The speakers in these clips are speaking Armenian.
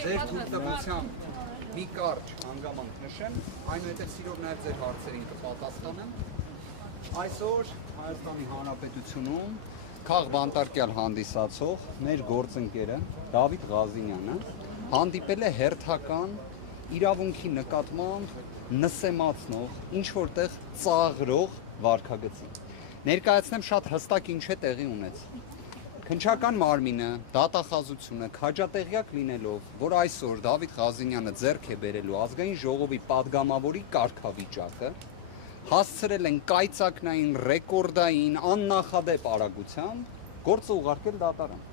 Ձեր թույլտվությամբ մի կարճ հանգամանք նշեմ, այնուհետև սիրով նաև ձեր հարցերին կպատասխանեմ։ Այսօր Հայաստանի Հանրապետությունում քաղբանտարկյալ հանդիսացող մեր գործընկերը Դավիթ Ղազինյանը հանդիպել է հերթական իրավունքի նկատմամբ նսեմացնող, ինչ-որտեղ ծաղրող վարքագծին։ Ներկայացնեմ շատ հստակ ինչ է տեղի ունեցել։ Քննչական մարմինը, դատախազությունը քաջատեղյակ լինելով, որ այսօր Դավիթ Ղազինյանը ձեռք է բերելու ազգային ժողովի падգամավորի կարգավիճակը, հասցրել են կայծակնային, ռեկորդային, աննախադեպ արագությամբ գործը ուղարկել դատարան։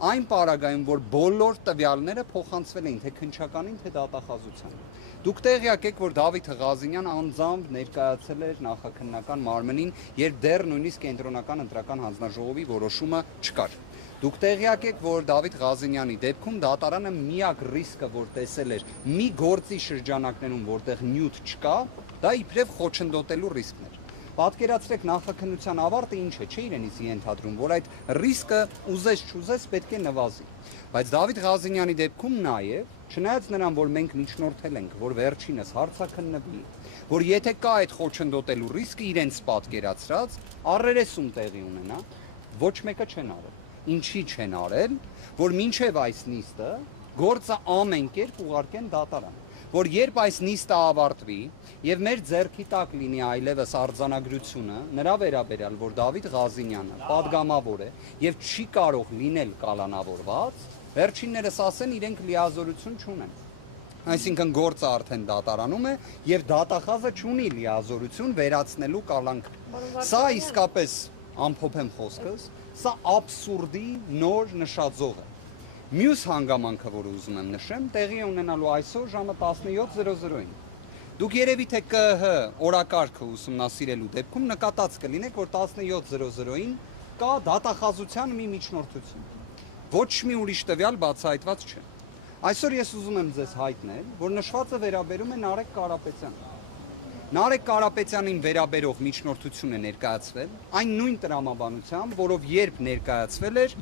Այն պարագայում, որ բոլոր տվյալները փոխանցվել էին թե քննչականին, թե դատախազությանը։ Դուք տեղյակ եք, որ Դավիթ Ղազինյանը անձամբ ներկայացել էր նախաքննական մարմնին, երբ դեռ նույնիսկ կենտրոնական ընտրական հանձնաժողովի որոշումը չկար։ Դուք տեղյակ եք, որ Դավիթ Ղազինյանի դեպքում դատարանը միակ ռիսկը, որ տեսել էր մի գործի շրջանակներում, որտեղ նյութ չկա, դա իբրև խոչընդոտելու ռիսկն էր։ Պատկերացրեք նախաքննության ավարտը ինչ է, չէ՞ իրենից ենթադրում, որ այդ ռիսկը ուզես-չուզես պետք է նվազի։ Բայց Դավիթ Ղազինյանի դեպքում նաև, չնայած նրան, որ մենք միջնորդել ենք, որ վերջինս հարցաքննվի, որ եթե կա այդ խոչընդոտելու ռիսկը իրենց պատկերացրած, առերեսում տեղի ունենա, ոչ մեկը չեն արել։ Ինչի չեն արել, որ մինչև այս նիստը գործը ամեն կերպ ուղարկեն դատարան, որ երբ այս նիստը ավարտվի եւ մեր ձեռքի տակ լինի այլևս արձանագրությունը նրա վերաբերյալ, որ Դավիթ Ղազինյանը падգամավոր է եւ չի կարող լինել կալանավորված, վերջիններս ասեն իրենք լիազորություն չունեն։ Այսինքն գործը արդեն դատարանում է եւ դատախազը չունի լիազորություն վերացնելու կալանքը։ Սա իսկապես ամփոփեմ խոսքս, սա աբսուրդի նոր նշաձող է։ Մյուս հանգամանքը, որ ուզում եմ նշեմ, տեղի է ունենալու այսօր ժամը 17:00-ին։ Դուք երևի թե ԿՀ օրակարգը ուսումնասիրելու դեպքում նկատած կլինեք, որ 17:00-ին կա դատախազության մի միջնորդություն։ Ոչ մի ուրիշ տվյալ բացահայտված չէ։ Այսօր ես ուզում եմ ձեզ հայտնել, որ նշվածը վերաբերում է Նարեկ Կարապետյանին։ Նարեկ Կարապետյանին վերաբերող միջնորդություն է ներկայացվել այն նույն տրամաբանությամբ, որով երբ ներկայացվել էր,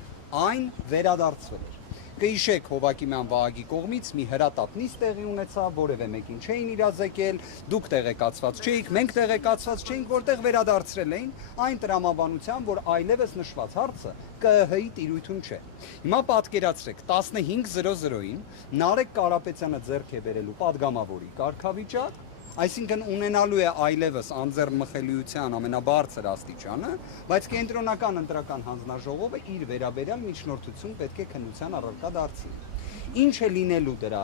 այն վերադարձվել էր։ Կհիշեք Հովակիմյան Վահագի կողմից մի հրատապ նիստ տեղի ունեցավ, որևէ մեկին չէին իրազեկել, դուք տեղեկացված չէիք, մենք տեղեկացված չէինք, որտեղ վերադարձրել էին այն տրամաբանությամբ, որ այլևս նշված հարցը ԿՀ-ի տիրույթում չէ։ Հիմա պատկերացրեք 15:00-ին Նարեկ Կարապետյանը ձեռք է բերելու падգամավորի կարգավիճակ, այսինքն ունենալու է այլևս անձեռնմխելիության ամենաբարձր աստիճանը, բայց կենտրոնական ընտրական հանձնաժողովը իր վերաբերյալ միջնորդություն պետք է քննության առարկա դարձնի։ Ինչ է լինելու դրա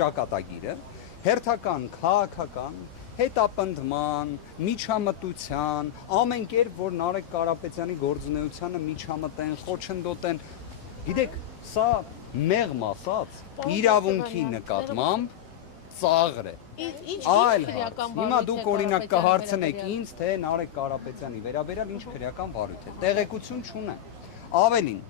ճակատագիրը, հերթական քաղաքական, հետապնդման, միջամտության, ամեն կերպ, որ Նարեկ Կարապետյանի գործունեությանը միջամտեն, խոչընդոտեն, գիտեք, սա մեղմ ասած իրավունքի նկատմամբ ծաղր է։ Այլ հիմա դուք օրինակ կհարցնեք ինձ, թե Նարեկ Կարապետյանի վերաբերյալ ինչ քրեական վարույթ է։ Տեղեկություն չունեմ։ Ավելին,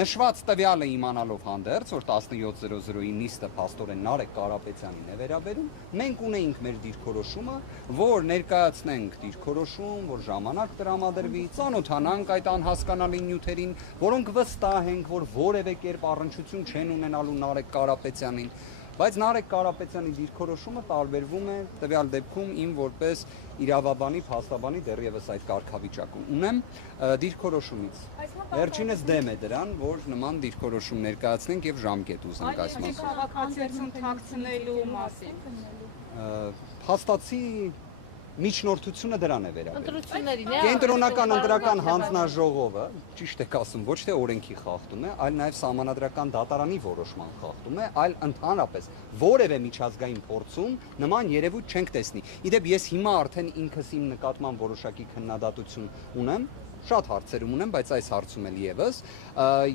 նշված տվյալը իմանալով հանդերձ, որ 17:00-ի նիստը փաստորեն Նարեկ Կարապետյանին է վերաբերում, մենք ունեինք մեր դիրքորոշումը, որ ներկայացնենք դիրքորոշում, որ ժամանակ տրամադրվի, ծանոթանանք այդ անհասկանալի նյութերին, որոնք վստահ ենք, որ որևէ կերպ առնչություն չեն ունենալու Նարեկ Կարապետյանին։ Բայց Նարեկ Կարապետյանի դիրքորոշումը տարբերվում է տվյալ դեպքում իմ որպես իրավաբանի, փաստաբանի դեռևս այդ կարգավիճակում ունեմ դիրքորոշումից։ Վերջինս դեմ է դրան, որ նման դիրքորոշում ներկայացնենք եւ ժամկետ ուզենք այս մասում։ Քաղաքացիություն թաքցնելու մասին։ Փաստացի միջնորդությունը դրան է վերաբերում։ Կենտրոնական ընտրական հանձնաժողովը, ճիշտ եք ասում, ոչ թե օրենքի խախտում է, այլ նաև սահմանադրական դատարանի որոշման խախտում է, այլ ընդհանրապես որևէ միջազգային փորձում նման երևույթ չենք տեսնի։ Իդեպ ես հիմա արդեն ինքս իմ նկատմամբ որոշակի քննադատություն ունեմ, Շատ հարցերում ունեմ, բայց այս հարցում էլ եւս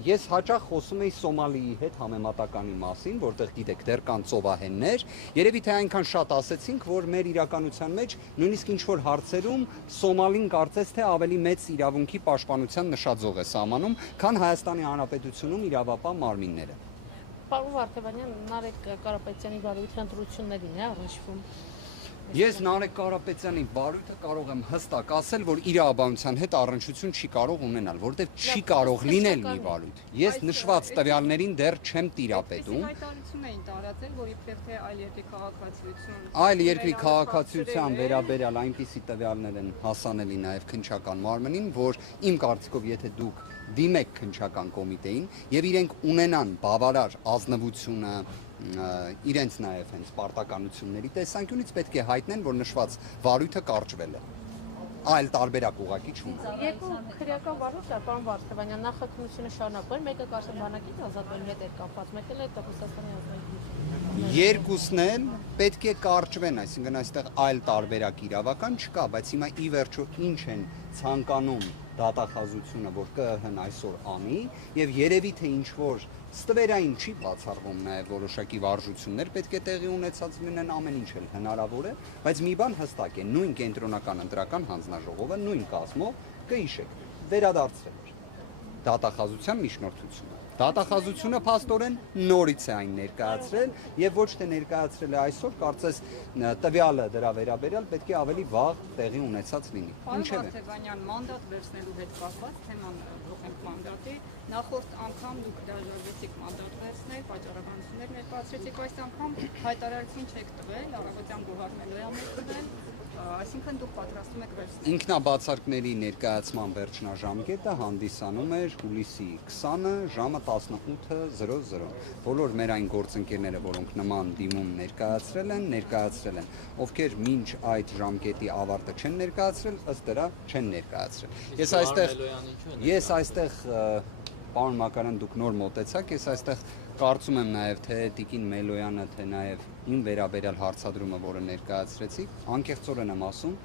ես հաճախ խոսում եի Սոմալիի հետ համեմատականի մասին, որտեղ գիտեք դեռ կան ծովահեններ, երևի թե այնքան շատ ասեցինք, որ մեր իրականության մեջ նույնիսկ ինչ որ հարցերում Սոմալին կարծես թե ավելի մեծ իրավունքի պաշտպանության նշաձող է սահմանում, քան Հայաստանի Հանրապետությունում իրավապահ մարմինները։ Պարոն Վարդևանյան, Նարեկ Կարապետյանի բարույթի ընտրություններին է առնչվում։ Ես Նարեկ Կարապետյանի բարույթը կարող եմ հստակ ասել, որ իրավաբանության հետ առնչություն չի կարող ունենալ, որովհետև չի կարող լինել մի բարույթ։ Ես նշված տվյալներին դեռ չեմ տիրապետում։ Հայտարարություն էին տարածել, որ իբրև թե այլ երկրի քաղաքացիություն։ Այլ երկրի քաղաքացիության վերաբերյալ այնպիսի տվյալներ են հասանելի նաև քննչական մարմնին, որ իմ կարծիքով եթե դուք դիմեք քննչական կոմիտեին եւ իրենք ունենան բավարար ազնվությունը իրենց նաև հենց պարտականությունների տեսանկյունից պետք է հայտնեն, որ նշված վարույթը կարճվել է։ Այլ տարբերակ ուղղակի չունի։ Երկու քրեական վարույթ է, պարոն Վարդևանյան, նախաքննությունը շարունակվել, մեկը կարծեմ բանակից ազատվելու հետ էր կապված, մեկը էլ Ռուսաստանի ազգային։ Երկուսն էլ պետք է կարճվեն, այսինքն այստեղ այլ տարբերակ իրավական չկա, բայց հիմա ի վերջո ինչ են ցանկանում դատախազությունը, որ ԿԸՀ-ն այսօր անի, եւ երևի թե ինչ որ ստվերային չի բացառվում նաև որոշակի վարժություններ պետք է տեղի ունեցած լինեն, ամեն ինչ էլ հնարավոր է, բայց մի բան հստակ է, նույն կենտրոնական ընտրական հանձնաժողովը նույն կազմով կհիշեք, վերադարձրել էր դատախազության միջնորդությունը։ Դատախազությունը փաստորեն նորից է այն ներկայացրել եւ ոչ թե ներկայացրել է այսօր, կարծես տվյալը դրա վերաբերյալ պետք է ավելի վաղ տեղի ունեցած լինի։ Ինչեւ է Վարդևանյան մանդատ վերցնելու հետ կապված թեման փոխենք մանդատի, նախորդ անգամ դուք դաժանեցիք մանդատ վերցնել, պատճառաբանություններ ներկայացրեցիք, այս անգամ հայտարարություն չեք տվել, առավոտյան գոհարնելու է ամեն այսինքն դուք պատրաստում եք վերցնել։ Ինքնաբացարկների ներկայացման վերջնաժամկետը հանդիսանում էր հուլիսի 20-ը ժամը 18:00։ Բոլոր մեր այն գործընկերները, որոնք նման դիմում ներկայացրել են, ովքեր մինչ այդ ժամկետի ավարտը չեն ներկայացրել, ըստ դրա չեն ներկայացրել։ Ես այստեղ պարոն Մակարյան, դուք նոր մոտեցաք, ես այստեղ կարծում եմ նաև թե Տիկին Մելոյանը, թե նաև իմ վերաբերյալ հարցադրումը, որը ներկայացրեցի, անկեղծորեն եմ ասում,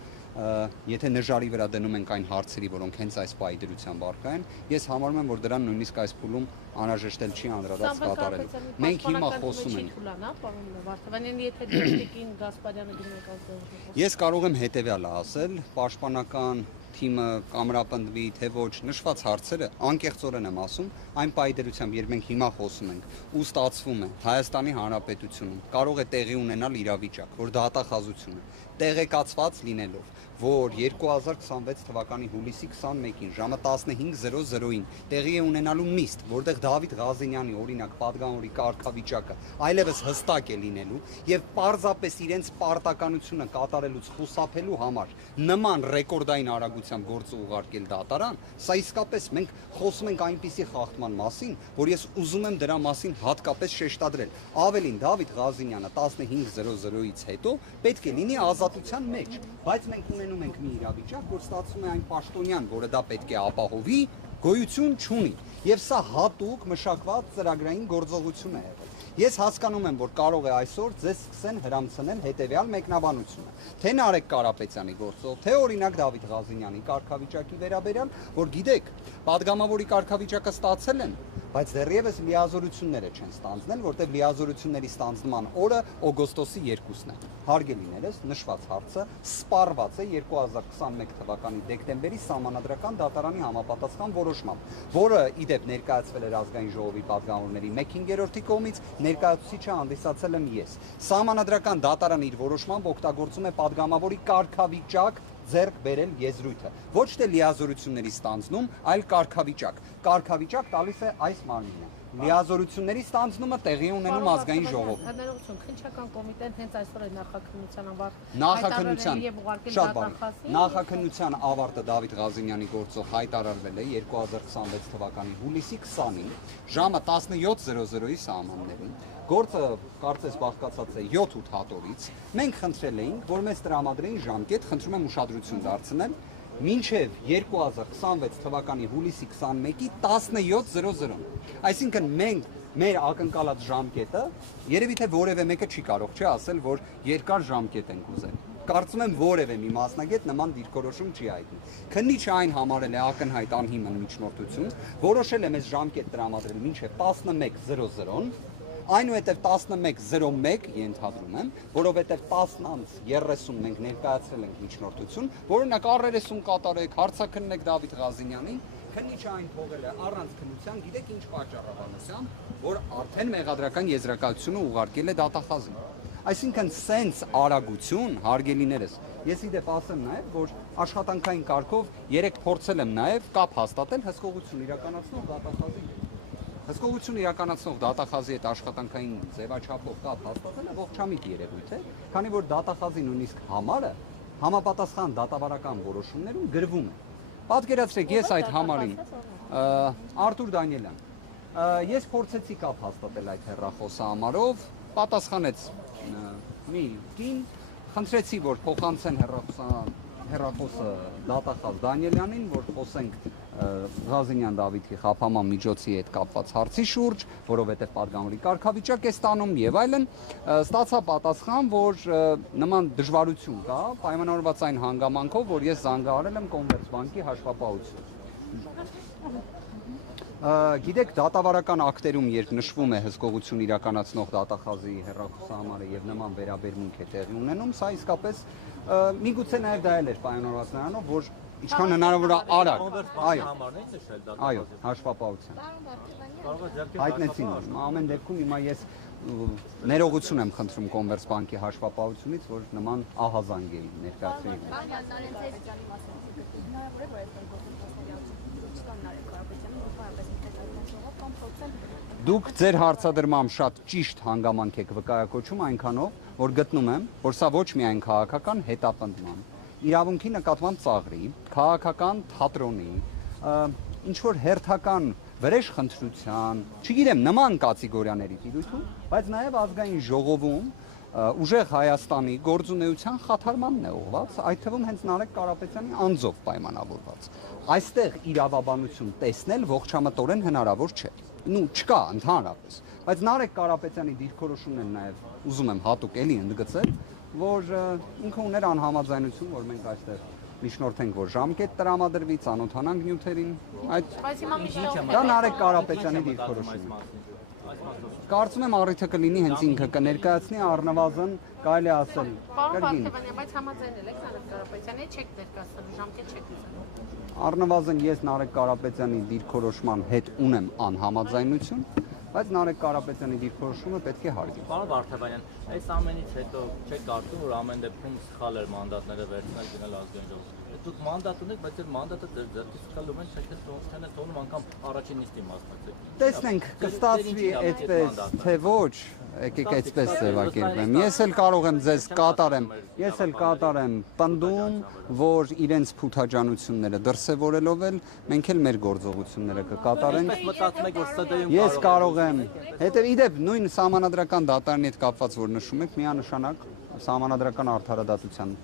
եթե նժարի վրա դնում ենք այն հարցերի, որոնք հենց այս պահի դրությամբ առկա են, ես համարում եմ, որ դրան նույնիսկ այս փուլում անհրաժեշտ չի անդրադարձ կատարելու։ Մենք հիմա խոսում ենք։ Ես կարող եմ հետևյալը ասել, պաշտպանական թիմը կամրապնդվի, թե ոչ, նշված հարցերը անկեղծորեն եմ ասում, այն պայդերությամբ, երբ մենք հիմա խոսում ենք, ու ստացվում է Հայաստանի Հանրապետությունում կարող է տեղի ունենալ իրավիճակ, որ դատախազությունը տեղեկացված լինելով, որ 2026 թվականի հուլիսի 21-ին ժամը 15:00-ին տեղի է ունենալու նիստ, որտեղ Դավիթ Ղազենյանի օրինակ падգամավորի կարգավիճակը այլևս հստակ է լինելու եւ պարզապես իրենց պարտականությունը կատարելուց խուսափելու համար նման ռեկորդային արագությամբ գործը ուղարկել դատարան, սա իսկապես մենք խոսում ենք այնպիսի խախտման մասին, որ ես ուզում եմ դրա մասին հատկապես շեշտադրել։ Ավելին Դավիթ Ղազենյանը 15:00-ից հետո պետք է լինի ազատության մեջ, բայց մենք ունենում ենք մի իրավիճակ, որ ստացվում է այն պաշտոնյան, որը դա պետք է ապահովի, գոյություն չունի, եւ սա հատուկ մշակված ծրագրային գործողություն է եղել։ Ես հասկանում եմ, որ կարող է այսօր ձեզ սկսեն հրամցնել հետևյալ մեկնաբանությունը, թե Նարեկ Կարապետյանի գործով, թե օրինակ Դավիթ Ղազենյանի կարգավիճակի վերաբերյալ, որ գիտեք, падգամավորի կարգավիճակը ստացել են, բայց դեռևս լիազորությունները չեն ստանձնել, որտեղ լիազորությունների ստանձնման օրը օգոստոսի 2-ն է։ Հարգելիներս, նշված հարցը սպառված է 2021 թվականի դեկտեմբերի Սահմանադրական դատարանի համապատասխան որոշմամբ, որը իդեպ ներկայացվել էր ազգային ժողովի падգամավորների 1/5-ի կողմից, ներկայացուցիչը հանդիսացել եմ ես։ Սահմանադրական դատարանը իր որոշմամբ օգտագործում է падգամավորի կարգավիճակ ձեռք բերել եզրույթը։ Ոչ թե լիազորությունների ստանձնում, այլ կարգավիճակ։ Կարգավիճակ տալիս է այս մարմինը։ Լիազորությունների ստանձնումը տեղի ունենում ազգային ժողովում։ Հնարավորություն, քննչական կոմիտեն հենց այսօր է նախաքննության Նախաքննության ավարտը Դավիթ Ղազենյանի գործով հայտարարվել է 2026 թվականի հուլիսի 20-ին ժամը 17:00-ի սահմաններում։ Գործը կարծես բաղկացած է 7-8 հատորից։ Մենք խնդրել էինք, որ մեզ տրամադրեին ժամկետ, խնդրում եմ ուշադրություն դարձնել, մինչև 2026 թվականի հուլիսի 21-ի 17:00։ Այսինքն մենք մեր ակնկալած ժամկետը, երևի թե որևէ մեկը չի կարող չէ ասել, որ երկար ժամկետ ենք ուզել։ Կարծում եմ որևէ մի մասնագետ նման դիրքորոշում չի հայտնում։ Քննիչը այն համարել է ակնհայտ անհիմն միջնորդություն, որոշել է մեզ ժամկետ տրամադրել մինչև 11:00, այնուհետև 11:01 ենթադրում եմ, որովհետև 10:30 մենք ներկայացրել ենք միջնորդություն, որոնք առերեսում կատարեք, հարցաքննեք Դավիթ Ղազինյանին, քննիչը այն թողել է առանց քննության, գիտեք ինչ պատճառաբանությամբ, որ արդեն մեղադրական եզրակացությունը ուղարկել է դատախազին։ Այսինքն սենց արագություն, հարգելիներս, ես իդեպ ասեմ նաև, որ աշխատանքային կարգով երեք փորձել եմ նաև կապ հաստատել հսկողություն իրականացնող դատախազի հետ։ Հսկողություն իրականացնող դատախազի հետ աշխատանքային ձևաչափով կապ հաստատելը ողջամիտ երևույթ է, քանի որ դատախազի նույնիսկ համարը համապատասխան դատավարական որոշումներում գրվում է։ Պատկերացրեք, ես այդ համարին Արտուր Դանիելյան, ես փորձեցի կապ հաստատել այդ հեռախոսահամարով, պատասխանեց մի կին, խնդրեցի, որ փոխանցեն հեռախոսը դատախազ Դանիելյանին, որ խոսենք Ղազինյան Դավիթի խափանման միջոցի հետ կապված հարցի շուրջ, որովհետև պատգամավորի կարգավիճակ է ստանում եւ այլն, ստացա պատասխան, որ նման դժվարություն կա, պայմանավորված այն հանգամանքով, որ ես զանգահարել եմ Կոմերցբանկի հաշվապահություն։ Գիտեք, դատավարական ակտերում, երբ նշվում է հսկողություն իրականացնող դատախազի հեռախոսահամարը եւ նման վերաբերմունք է տեղի ունենում, սա իսկապես միգուցե նաեւ դա էլ էր պայմանավորված նրանով, որ ինչքան հնարավոր է արագ, այո, հաշվապահության։ Հայտնեցին, ամեն դեպքում հիմա ես ներողություն եմ խնդրում Կոմերցբանկի հաշվապահությունից, որ նման ահազանգ էի ներկայացրել։ Դուք ձեր հարցադրմամբ շատ ճիշտ հանգամանք եք վկայակոչում այնքանով, որ գտնում եմ, որ սա ոչ միայն քաղաքական հետապնդման, իրավունքի նկատմամբ ծաղրի, քաղաքական թատրոնի, ինչ որ հերթական վրեժխնդրության, չգիտեմ, նման կատեգորիաների տիրույթում, բայց նաև ազգային ժողովում ուժեղ Հայաստանի գործունեության խաթարմանն է ուղղված, այդ թվում հենց Նարեկ Կարապետյանի անձով պայմանավորված։ Այստեղ իրավաբանություն տեսնել ողջամտորեն հնարավոր չէ։ Չկա ընդհանրապես, բայց Նարեկ Կարապետյանի դիրքորոշումն են նաև ուզում եմ հատուկ էլի ընդգծել, որ ինքը ուներ անհամաձայնություն, որ մենք այստեղ միջնորդենք, որ ժամկետ տրամադրվի, ծանոթանանք նյութերին, դա Նարեկ Կարապետյանի դիրքորոշումն է։ Կարծում եմ առիթը կլինի հենց ինքը կներկայացնի առնվազն կարելի ասել կրկին։ Բայց համաձայնել եք Նարեկ Կարապետյանի չեք ներկայացնելու, ժամկետ չեք ուզում։ Առնվազն ես Նարեկ Կարապետյանի դիրքորոշման հետ ունեմ անհամաձայնություն, բայց Նարեկ Կարապետյանի դիրքորոշումը պետք է հարգել։ Պարոն Վարդապետյան, այս ամենից հետո չեք կարծում, որ ամեն դեպքում սխալ էր մանդատները վերցնել գնել ազգային ժողովրդի։ Դուք մանդատ ունեք, բայց այդ մանդատը ձեր ձեռքից խլում են, չեք թողնում անգամ առաջին նիստի մասնակցեք։ Տեսնենք, կստացվի այդպես, թե ոչ, եկեք այդպես ձևակերպեմ։ Ես էլ կարող եմ ձեզ կատարեմ պնդում, որ իրենց փութաջանությունները դրսևորելով էլ մենք էլ մեր գործողությունները կկատարենք։ Ես կարող եմ, հետև իդեպ նույն սահմանադրական դատարանի հետ կապված, որ նշում եք, միանշանակ սահմանադրական արդարադատության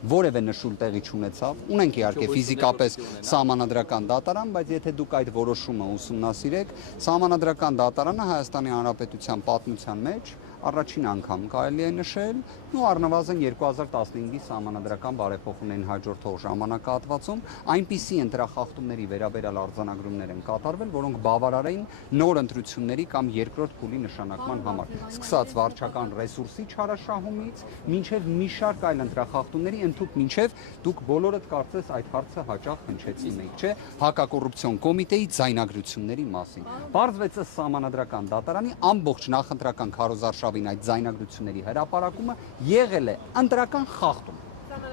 որևէ նշույլ տեղի չունեցավ, ունենք իհարկե ֆիզիկապես սահմանադրական դատարան, բայց եթե դուք այդ որոշումը ուսումնասիրեք, սահմանադրական դատարանը Հայաստանի Հանրապետության պատմության մեջ առաջին անգամ կարելի է նշել, ու առնվազն 2015-ի սահմանադրական բարեփոխումներին հաջորդող ժամանակահատվածում այնպիսի ընտրախախտումների վերաբերյալ արձանագրումներ են կատարվել, որոնք բավարար էին նոր ընտրությունների կամ երկրորդ փուլի նշանակման համար, սկսած վարչական ռեսուրսի չարաշահումից, մինչև մի շարք այլ ընտրախախտումների, ընդհանուր մինչև դուք բոլորդ կարծես այդ հարցը հաճախ հնչեցնում եք, չէ՞, հակակոռուպցիոն կոմիտեի ձայնագրությունների մասին։ Պարզվեց ըստ սահմանադրական դատարանի ամբողջ նախընտրական քարոզարշավին այդ ձայնագրությունների հրապարակումը եղել է ընտրական խախտում։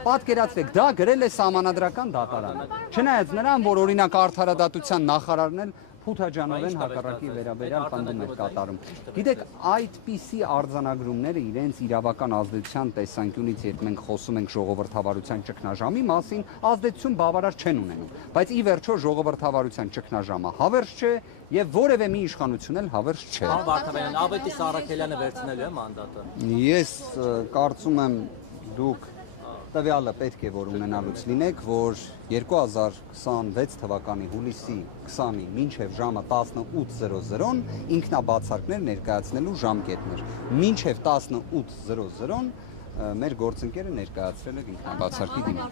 Պատկերացրեք, դա գրել է սահմանադրական դատարանը։ Չնայած նրան, որ օրինակ արդարադատության նախարարն էլ Փութաջանովեն հակառակի վերաբերյալ պնդում էր կատարում։ Գիտեք, այդպիսի արձանագրումները իրենց իրավական ազդեցության տեսանկյունից, երբ մենք խոսում ենք ժողովրդավարության ճգնաժամի մասին, ազդեցություն բավարար չեն ունենում։ Բայց ի վերջո ժողովրդավարության ճգնաժամը հավերժ չէ եւ որևէ մի իշխանություն էլ հավերժ չէ։ Պարոն Վարդապետյան, Ավետիս Սարաքելյանը վերցնելու է մանդատը։ Ես կարծում եմ դուք տվյալը պետք է որ ունենալուց լինեք, որ 2026 թվականի հուլիսի 20-ի մինչև ժամը 18:00-ն ինքնաբացարկներ ներկայացնելու ժամկետն էր։ Մինչև 18:00-ն մեր գործընկերը ներկայացրել եք ինքնաբացարկի դիմաց։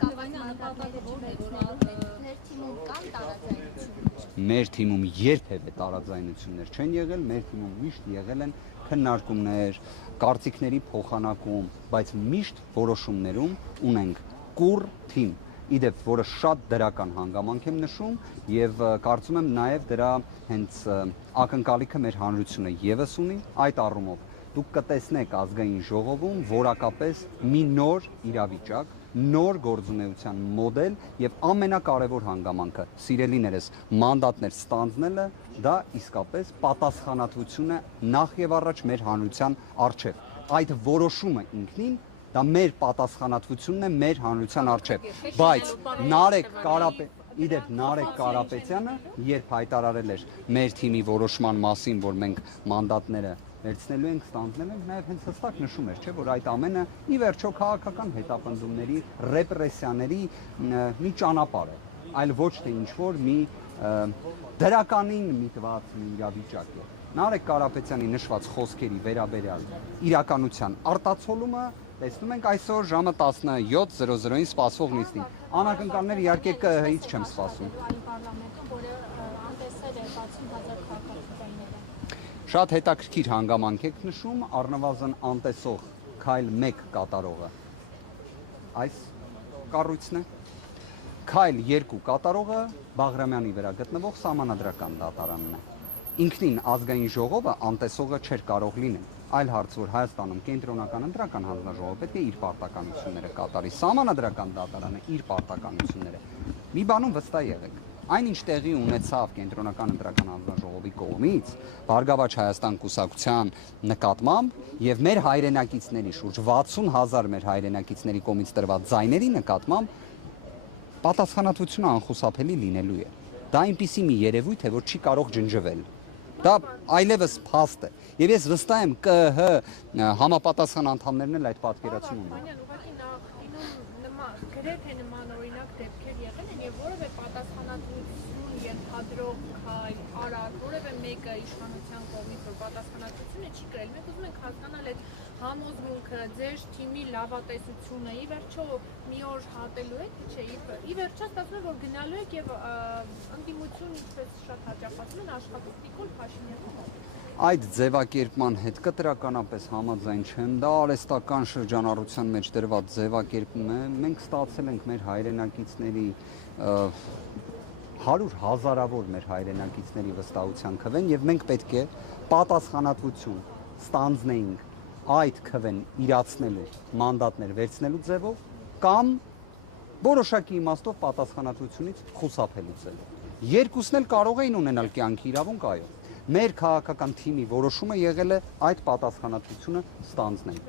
Մեր թիմում երբևէ տարաձայնություններ չեն եղել, մեր թիմում միշտ եղել են քննարկումներ, կարծիքների փոխանակում, բայց միշտ որոշումներում ունենք կուռ թիմ։ Իդեպ, որը շատ դրական հանգամանք եմ նշում եւ կարծում եմ նաեւ դրա հենց ակնկալիքը մեր հանրությունը եւս ունի այդ առումով։ Դուք կտեսնեք ազգային ժողովում որակապես մի նոր իրավիճակ, նոր գործունեության մոդել եւ ամենակարևոր հանգամանքը, սիրելիներս, մանդատներ ստանձնելը, դա իսկապես պատասխանատվություն է նախ եւ առաջ մեր հանրության առջև։ Այդ որոշումը ինքնին դա մեր պատասխանատվությունն է մեր հանրության առջև, բայց Նարեկ Կարապետյանը երբ հայտարարել էր մեր թիմի որոշման մասին, որ մենք մանդատները վերցնելու ենք, ստանձնել ենք, նաև հենց հստակ նշում էր, չէ, որ այդ ամենը ի վերջո քաղաքական հետապնդումների, ռեպրեսիաների մի ճանապարհ է, այլ ոչ թե ինչ-որ մի դրականին միտված մի իրավիճակ է։ Նարեկ Կարապետյանի նշված խոսքերի վերաբերյալ իրականության արտացոլումը տեսնում ենք այսօր ժամը 17:00-ին սպասվող նիստին։ Անակնկալներ իհարկե ԿՀ-ից չեմ սպասում։ Շատ հետաքրքիր հանգամանք եք նշում, առնվազն անտեսող քայլ 1 կատարողը այս կառույցն է, քայլ 2 կատարողը Բաղրամյանի վրա գտնվող սահմանադրական դատարանն է։ Ինքնին ազգային ժողովը անտեսողը չէր կարող լինել, այլ հարց, որ Հայաստանում կենտրոնական ընտրական հանձնաժողովը պետք է իր պարտականությունները կատարի, սահմանադրական դատարանը իր պարտականությունները։ Մի բանում վստահ եղեք, այնինչ տեղի ունեցավ կենտրոնական ընտրական հանձնաժողովի կողմից Բարգավաճ Հայաստան կուսակցության նկատմամբ եւ մեր հայրենակիցների շուրջ 60,000 մեր հայրենակիցների կողմից տրված ձայների նկատմամբ պատասխանատվությունը անխուսափելի լինելու է։ Դա այնպիսի մի երևույթ է, որ չի կարող ջնջվել։ Դա այլևս փաստ է։ Եվ ես վստահ եմ ԿՀ համապատասխան անդամներն էլ այդ պատկերացումն ունեն։ Գրեթե նմանօրինակ դեպքեր եղել են եւ որևէ պատասխանատվություն ենթադրող քայլ, արար, որևէ մեկը իշխանության կողմից որ պատասխանատվությունը չի կրել։ Մենք ուզում ենք հասկանալ այդ համոզմունքը, ձեր թիմի լավատեսությունը, ի վերջո մի օր հատելու եք, չէ, ի վերջո ստացվում է որ գնալու եք եւ ընդդիմություն ինչպես շատ հաճախ ասում են աշխատող Նիկոլ Փաշինյանը։ Այդ ձևակերպման հետ կտրականապես համաձայն չեմ, դա արհեստական շրջանառության մեջ դրված ձևակերպում է, մենք ստացել ենք մեր հայրենակիցների 100,000-ավոր մեր հայրենակիցների վստահության քվեն եւ մենք պետք է պատասխանատվություն ստանձնեինք այդ քվեն իրացնելու, մանդատներ վերցնելու ձևով կամ որոշակի իմաստով պատասխանատվությունից խուսափելու ձևով։ Երկուսն էլ կարող էին ունենալ կյանքի իրավունք, այո։ Մեր քաղաքական թիմի որոշումը եղել է այդ պատասխանատվությունը ստանձնել։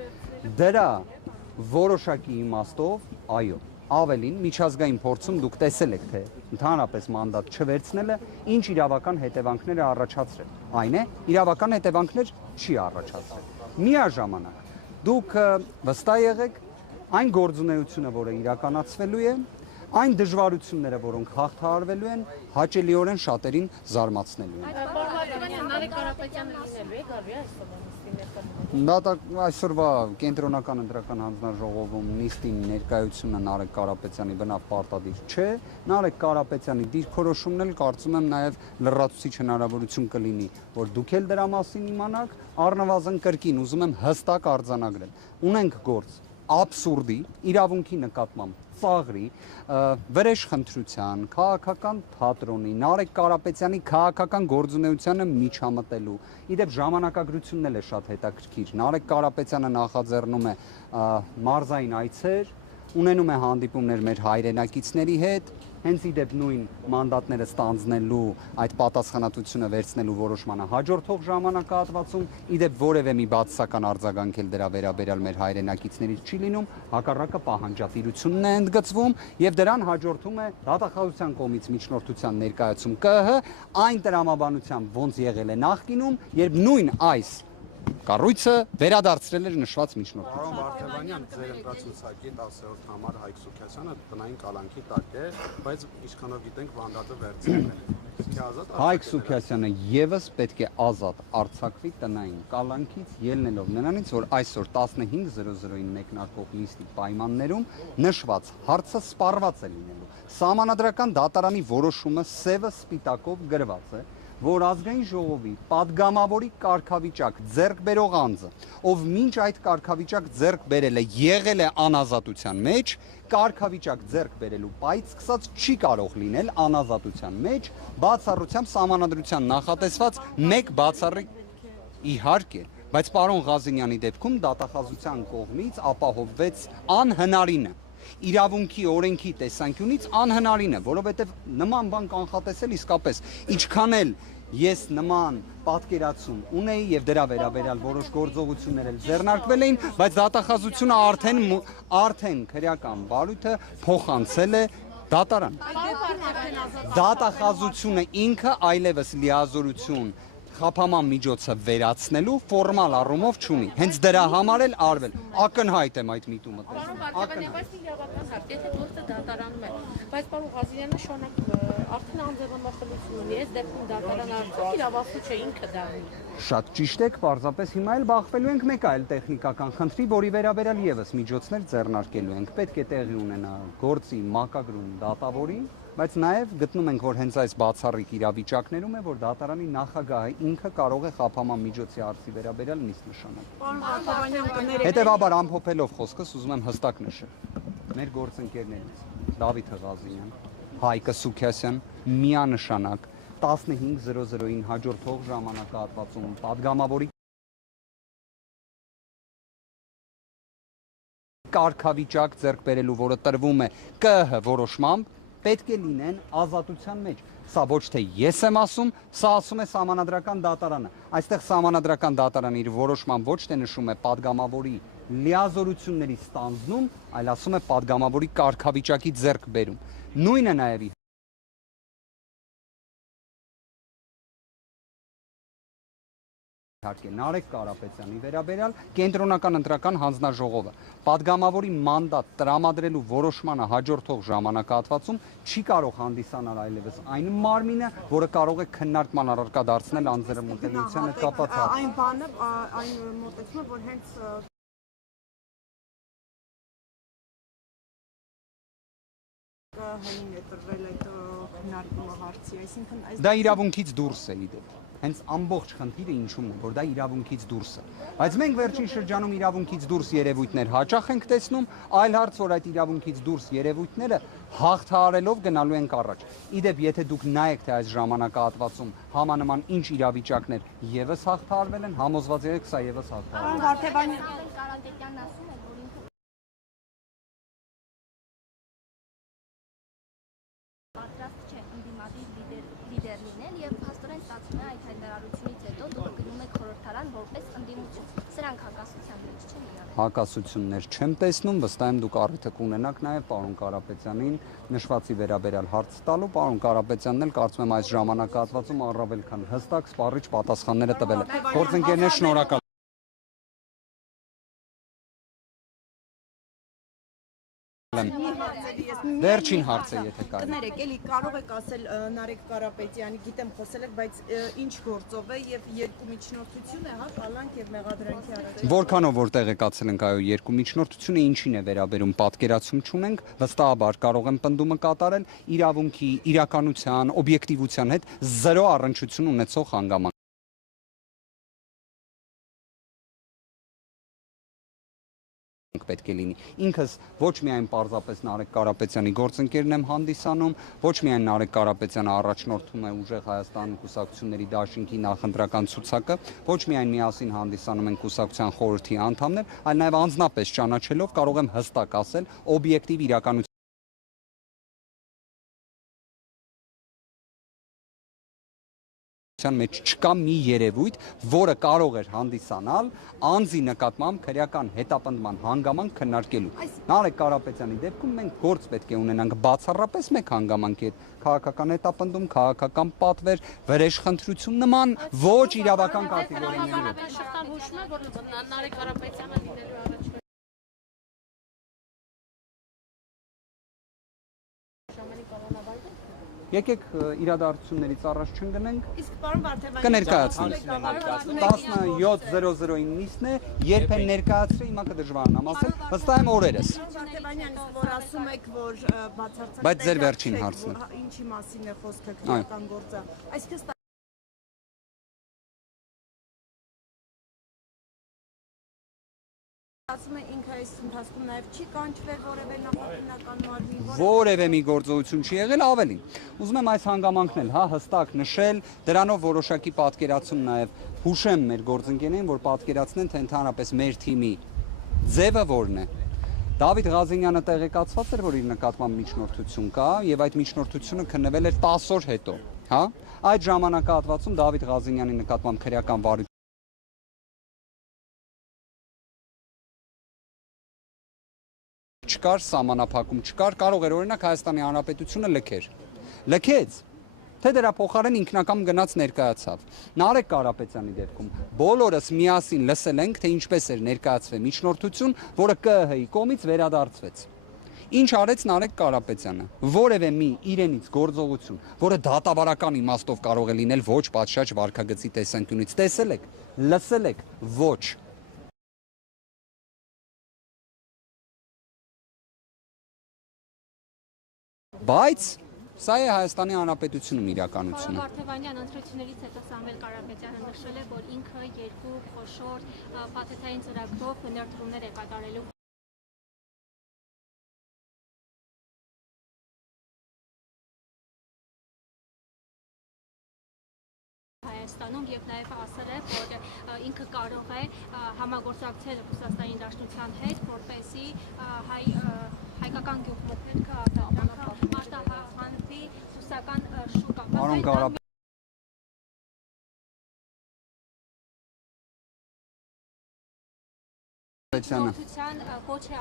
Դրա որոշակի իմաստով, այո, ավելին միջազգային փորձում դուք տեսել եք, թե ընդհանրապես մանդատ չվերցնելը ինչ իրավական հետևանքներ է առաջացրել։ Այն է, իրավական հետևանքներ չի առաջացրել։ Միաժամանակ դուք վստահ եղեք այն գործունեությունը, որը իրականացվելու է, այն դժվարությունները, որոնք հաղթահարվելու են, հաճելիորեն շատերին զարմացնելու են։ Նարեկ Կարապետյանը լինելու է գալու այսօր նիստին Դա այսօրվա կենտրոնական ընտրական հանձնաժողովում նիստին ներկայությունը Նարեկ Կարապետյանի բնավ պարտադիր չէ։ Նարեկ Կարապետյանի դիրքորոշումն էլ կարծում եմ նաև լրացուցիչ հնարավորություն կլինի, որ դուք էլ դրա մասին իմանաք, առնվազն կրկին ուզում եմ հստակ արձանագրել։ Ունենք գործ աբսուրդի, իրավունքի նկատմամբ ծաղրի, վրեժխնդրության, քաղաքական թատրոնի, Նարեկ Կարապետյանի քաղաքական գործունեությանը միջամտելու։ Իդեպ ժամանակագրությունն էլ է շատ հետաքրքիր։ Նարեկ Կարապետյանը նախաձեռնում է մարզային այցեր, ունենում է հանդիպումներ մեր հայրենակիցների հետ, հենց իդեպ նույն մանդատները ստանձնելու, այդ պատասխանատվությունը վերցնելու որոշմանը հաջորդող ժամանակահատվածում, իդեպ որևէ մի բացասական արձագանք էլ դրա վերաբերյալ մեր հայրենակիցներից չի լինում, հակառակը պահանջատիրությունն է ընդգծվում եւ դրան հաջորդում է դատախազության կողմից միջնորդության ներկայացում ԿՀ այն տրամաբանությամբ ոնց եղել է նախկինում, երբ նույն այս կառույցը վերադարձրել էր նշված միջնորդություն։ Պարոն Վարդևանյան, ձեր ընտրացուցակի 10-րդ համար Հայկ Սուքասյանը տնային կալանքի տակ է, բայց ինչքանով գիտենք մանդատը վերցնել է։ Հայկ Սուքասյանը եւս պետք է ազատ արձակվի տնային կալանքից, ելնելով նրանից, որ այսօր 15:00-ին մեկնարկող նիստի պայմաններում նշված հարցը սպառված է լինելու։ Սահմանադրական դատարանի որոշումը սևը սպիտակով գրված է, որ ազգային ժողովի падգամավորի կարգավիճակ ձեռք բերող անձը, ով մինչ այդ կարգավիճակ ձեռք բերել է, եղել է անազատության մեջ, կարգավիճակ ձեռք բերելու պայծ սկսած չի կարող լինել անազատության մեջ, բացառությամբ սահմանադրության նախատեսված մեկ բացառիկ իհարկե, բայց պարոն Ղազենյանի դեպքում դատախազության կողմից ապահովվեց անհնարինը։ Իրավունքի օրենքի տեսանկյունից անհնարին է, որովհետև նման բան կանխատեսել իսկապես ինչքան էլ ես նման պատկերացում ունեի եւ դրա վերաբերյալ որոշ գործողություններ էլ ձեռնարկվել էին, բայց դատախազությունը արդեն քրեական բարույթը փոխանցել է դատարան։ Դատախազությունը ինքը այլևս լիազորություն խափաման միջոցը վերացնելու ֆորմալ առումով չունի։ Հենց դրա համար էլ արվել։ Ակնհայտ եմ այդ միտումը տեսնում։ Բայց իրավական հարց, եթե գործը դատարանում է, բայց պարոն Ղազենյանը շարունակ արդեն անձեռնամխելություն ունի, այս դեպքում դատարանը արդյոք իրավասու չէ ինքը դառնի։ Շատ ճիշտ եք, պարզապես հիմա էլ բախվելու ենք մեկ այլ տեխնիկական խնդրի, որի վերաբերյալ եւս միջոցներ ձեռնարկելու ենք։ Պետք է տեղի ունենա գործի մակագրուն դատավորի, բայց նաև գտնում ենք, որ հենց այս բացառիկ իրավիճակներում է, որ դատարանի նախագահը ինքը կարող է խափաման միջոցի հարցի վերաբերյալ նիստ նշանակել։ Հետևաբար ամփոփելով խոսքս ուզում եմ հստակ նշել։ Մեր գործընկերներից Դավիթ Ղազենյան, Հայկ Սուքասյան միանշանակ 15:00-ին հաջորդող ժամանակահատվածում падգամավորի կարգավիճակ ձեռք բերելու, որը տրվում է ԿՀ որոշմամբ, պետք է լինեն ազատության մեջ։ Սա ոչ թե ես եմ ասում, սա ասում է սահմանադրական դատարանը։ Այստեղ սահմանադրական դատարանը իր որոշման ոչ թե նշում է падգամավորի լիազորությունների ստանձնում, այլ ասում է падգամավորի կարգավիճակի ձեռք բերում։ Նույնը նաև Նարեկ Կարապետյանի վերաբերյալ կենտրոնական ընտրական հանձնաժողովը падգամավորի մանդատ տրամադրելու որոշմանը հաջորդող ժամանակահատվածում չի կարող հանդիսանալ այլևս այն մարմինը, որը կարող է քննարկման առարկա դարձնել անձեռնմխելիության հետ կապված հարց։ Այն բանը, այն մոտեցումը, որ հենց հնին է տրվել այդ քննարկումը հարցի, այսինքն այս Դա իրավունքից դուրս է իդեպ։ Հենց ամբողջ խնդիրը ինչու՞մն է, որ դա իրավունքից դուրս է։ Բայց մենք վերջին շրջանում իրավունքից դուրս երևույթներ հաճախ ենք տեսնում, այլ հարց, որ այդ իրավունքից դուրս երևույթները հաղթահարելով գնալու ենք առաջ։ Իդեպ, եթե դուք նայեք, թե այս ժամանակահատվածում համանման ինչ իրավիճակներ եւս հաղթահարվել են, համոզված եղեք, սա եւս հաղթահարվել է։ Պատրաստ չէ ընդդիմադիր լիդեր լինել եւ փաստորեն ստացվում է այդ հայտարարությունից հետո դուք գնում եք խորհրդարան որպես ընդդիմություն։ Սրանք հակասության մեջ չեն իրար։ Հակասություններ չեմ տեսնում, վստահ եմ դուք առիթը կունենաք նաև պարոն Կարապետյանին նշվածի վերաբերյալ հարց տալու, պարոն Կարապետյանն էլ կարծում եմ այս ժամանակահատվածում առավել քան հստակ սպառիչ պատասխանները տվել է։ Գործընկերներ, շնորհակալ Վերջին հարցը եթե կարելի։ Կներեք, էլի կարող եք ասել Նարեկ Կարապետյանի, գիտեմ խոսել եք, բայց ինչ գործով է եւ երկու միջնորդություն է, հա, կալանք եւ մեղադրանքի առաջ։ Որքանով որ տեղեկացել ենք, այո, երկու միջնորդությունը ինչին է վերաբերում, պատկերացում չունենք, վստահաբար կարող եմ պնդումը կատարել իրավունքի, իրականության, օբյեկտիվության հետ զրո առնչություն ունեցող հանգամանք։ Պետք է լինի։ Ինքս ոչ միայն պարզապես Նարեկ Կարապետյանի գործընկերն եմ հանդիսանում, ոչ միայն Նարեկ Կարապետյանը առաջնորդում է ուժեղ Հայաստան կուսակցությունների դաշինքի նախընտրական ցուցակը, ոչ միայն միասին հանդիսանում են կուսակցության խորհրդի անդամներ, այլ նաև անձնապես ճանաչելով կարող եմ հստակ ասել օբյեկտիվ իրականություն մեջ չկա մի երևույթ, որը կարող էր հանդիսանալ անձի նկատմամբ քրեական հետապնդման հանգամանք քննարկելու։ Նարեկ Կարապետյանի դեպքում մենք գործ պետք է ունենանք բացառապես մեկ հանգամանքի հետ, քաղաքական հետապնդում, քաղաքական պատվեր, վրեժխնդրություն նման ոչ իրավական կատեգորիաներով։ Հուշում է, որ Նարեկ Կարապետյանը լինելու առաջ Եկեք իրադարձություններից առաջ չընկնենք, Իսկ պարոն Վարդևանյան, կներկայացնենք։ 17:00-ին նիստն է, երբ են ներկայացրել, հիմա կդժվարանամ ասել, վստահ եմ օրերս։ Վարդևանյան, իսկ որ ասում եք, որ բացարձակ Բայց ձեր վերջին հարցն է։ Ինչի մասին է խոսքը քրեական գործը։ Այսինքն ասում է ինքը այս ընթացքում նաև չի կանչվել որևէ նախաքննական մարմին, Որևէ մի գործողություն չի եղել, ավելին։ Ուզում եմ այս հանգամանքն էլ, հստակ նշել, դրանով որոշակի պատկերացում նաև հուշեմ մեր գործընկերներին, որ պատկերացնեն, թե ընդհանրապես մեր թիմի ձևը որն է։ Դավիթ Ղազենյանը տեղեկացված էր, որ իր նկատմամբ միջնորդություն կա, եւ այդ միջնորդությունը քննվել էր 10 օր հետո, հա։ Այդ ժամանակահատվածում Դավիթ Ղազենյանի նկատմամբ քրեական վարույթ չկար, սահմանափակում չկար, կարող էր օրինակ Հայաստանի Հանրապետությունը լքեց, թե դրա փոխարեն ինքնակամ գնաց ներկայացավ։ Նարեկ Կարապետյանի դեպքում բոլորս միասին լսել ենք, թե ինչպես էր ներկայացվել միջնորդություն, որը ԿԸՀ-ի կողմից վերադարձվեց։ Ինչ արեց Նարեկ Կարապետյանը։ Որևէ մի իրենից գործողություն, որը դատավարական իմաստով կարող է լինել ոչ պատշաճ վարքագծի տեսանկյունից, տեսել եք, լսել եք, ոչ։ Բայց սա է Հայաստանի Հանրապետությունում իրականությունը։ Վարդևանյան ընտրություններից հետո Սամվել Կարապետյանը նշել է, որ ինքը երկու խոշոր փաթեթային ծրագրով ներդրումներ է կատարելու Հայաստանում եւ նաեւ ասել է, որ ինքը կարող է համագործակցել Ռուսաստանի Դաշնության հետ, որպեսզի հայկական գյուղմթերքը արտահանվի ռուսական շուկա։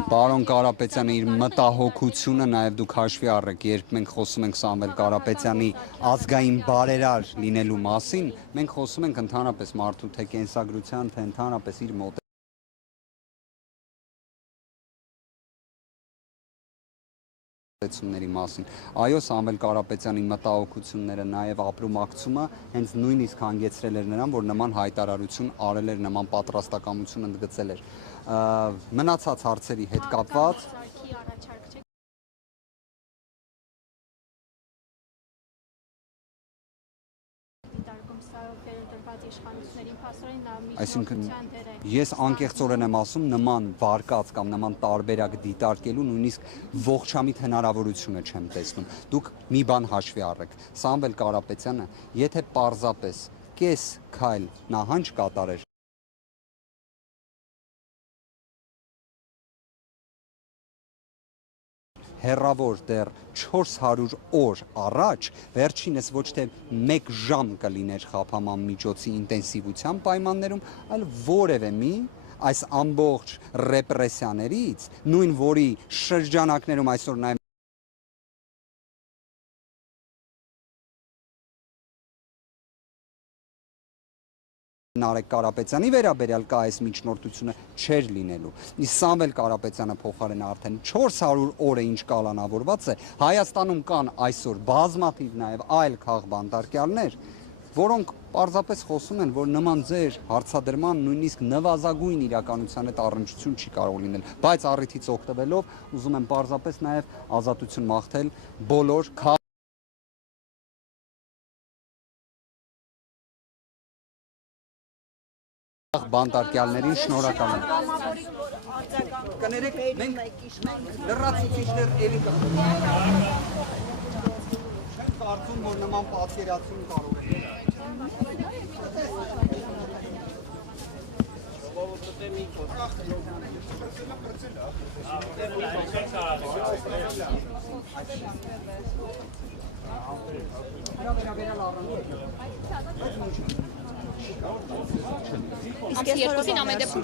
Պարոն Կարապետյանը իր մտահոգությունը նաև դուք հաշվի առեք, երբ մենք խոսում ենք Սամվել Կարապետյանի ազգային բարերար լինելու մասին, մենք խոսում ենք ընդհանրապես մարդու թե կենսագրության, թե ընդհանրապես իր մոտեցումների մասին։ Այո, Սամվել Կարապետյանի մտահոգությունները նաև ապրումակցումը հենց նույնիսկ հանգեցրել էր նրան, որ նման հայտարարություն արել էր, նման պատրաստակամություն ընդգծել էր։ Մնացած հարցերի հետ կապված Այսինքն ես անկեղծորեն եմ ասում, նման վարկած կամ նման տարբերակ դիտարկելու նույնիսկ ողջամիտ հնարավորությունը չեմ տեսնում։ Դուք մի բան հաշվի առեք։ Սամվել Կարապետյանը, եթե պարզապես կես քայլ նահանջ կատարեր հեռավոր դեռ 400 օր առաջ, վերջինս ոչ թե 1 ժամ կլիներ խափաման միջոցի ինտենսիվության պայմաններում, այլ որևէ մի այս ամբողջ ռեպրեսիաներից, նույն որի շրջանակներում այսօր նաև Նարեկ Կարապետյանի վերաբերյալ կա այս միջնորդությունը չէր լինելու։ Իսկ Սամվել Կարապետյանը փոխարեն արդեն 400 օր է ինչ կալանավորված է, Հայաստանում կան այսօր բազմաթիվ նաև այլ քաղբանտարկյալներ, որոնք պարզապես խոսում են, որ նման ձեր հարցադրման նույնիսկ նվազագույն իրականության հետ առնչություն չի կարող լինել, բայց առիթից օգտվելով ուզում եմ պարզապես նաև ազատություն մաղթել բոլոր բանտարկյալներին շնորհակալ եմ։ Կներեք, մենք լրացուցիչներ էլի կան։ Չեմ կարծում, որ նման պատկերացում կարող է լինել։ Դրա վերաբերյալ առանցքը։ Ամսի 2-ին ամեն դեպքում